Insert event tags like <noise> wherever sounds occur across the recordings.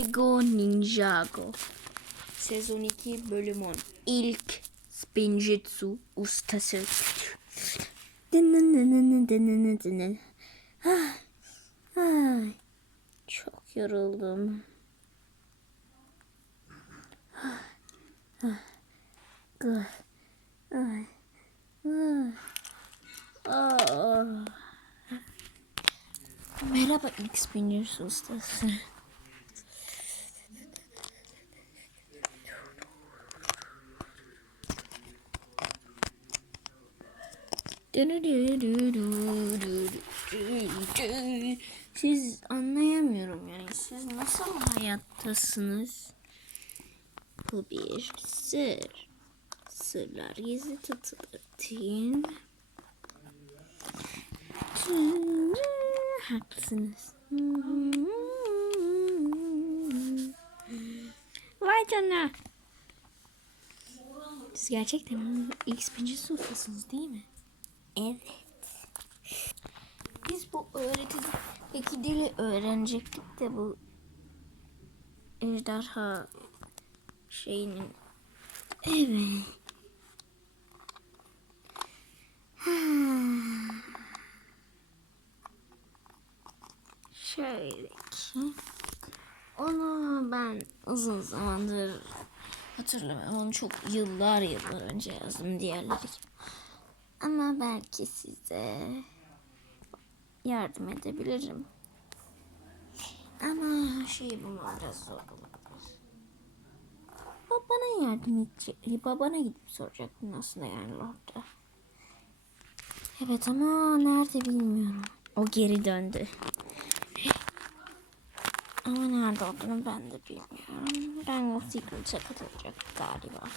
Lego Ninjago. Sezon 2 bölüm 10. İlk Spinjitzu ustası. <sighs> Çok yoruldum. <sighs> Merhaba ilk Spinjitzu ustası. Siz anlayamıyorum yani siz nasıl hayattasınız? Bu bir sır. Sırlar gizli tutulur değil. Haklısınız. Vay canına. Siz gerçekten ilk birinci sınıftasınız değil mi? Evet. Biz bu öğretideki dili öğrenecektik de bu ejderha şeyinin. Evet. Şöyle ki. Onu ben uzun zamandır hatırlamıyorum. Onu çok yıllar yıllar önce yazdım diğerleri. Ama belki size yardım edebilirim. Ama şey bulmam biraz zor olabilir. Babana yardım edecek. Babana gidip soracaktım aslında yani orada. Evet ama nerede bilmiyorum. O geri döndü. Ama nerede olduğunu ben de bilmiyorum. Ben o Secret'a katılacak galiba.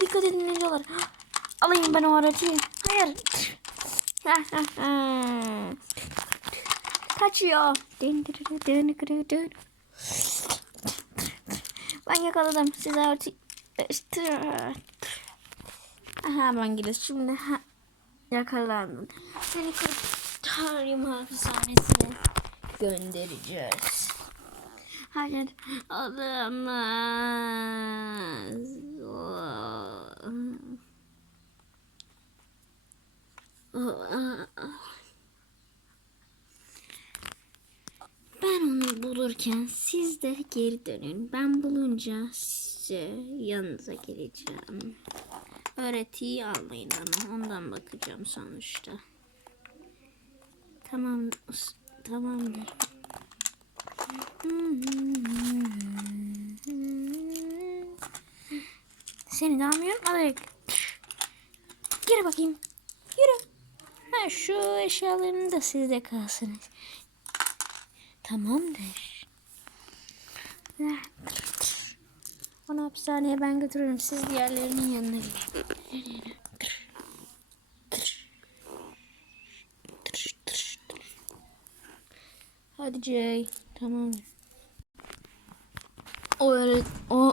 Dikkat edin ninjalar. Alayım ben o aracı. Hayır. Kaçıyor. Ben yakaladım. Size artık... Aha ben gidiyoruz. Şimdi ha, yakalandın. Seni Kırıkkarium hapishanesine göndereceğiz. Hayır olamaz. Ben onu bulurken siz de geri dönün. Ben bulunca size yanınıza geleceğim. Öğretiyi almayın ama ondan bakacağım sonuçta. Tamam, tamamdır. Seni de almıyorum. Alarak. Gir bakayım. Yürü. Ha, şu eşyaların da sizde kalsınız. Tamamdır. Onu hapishaneye ben götürürüm. Siz diğerlerinin yanına gidin. Hadi Jay. Tamam. O öğret o